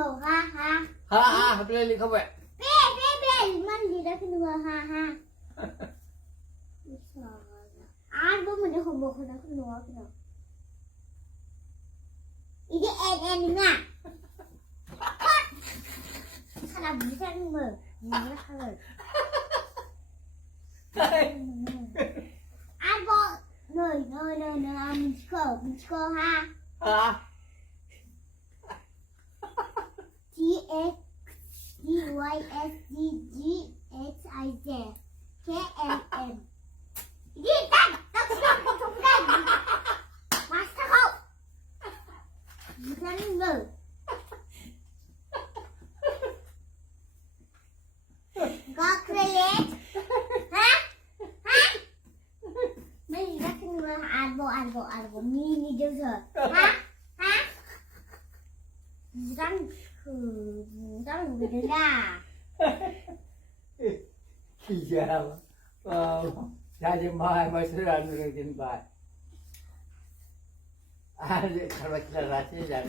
khẩu ha ha. Ha ha, play likhau vậy. Be man gì đó cái nữa ha ha. Ai bố mình không bộ không đó cái nữa cái nữa. Ini en nha. Salah bisa number. Ini kalau. Ai bộ nơi mình cơ ha. Ha. G X D Y S D G X I Z K L M. Ini tak không đây. Master không. Bisa number. Có credit. Hả? Mấy gì đó cái number albo mini đâu rồi. Hả? Răng người ra. Iya. Jadi mai sudah nurutin Pak. Ada kalau kita rasa jadi.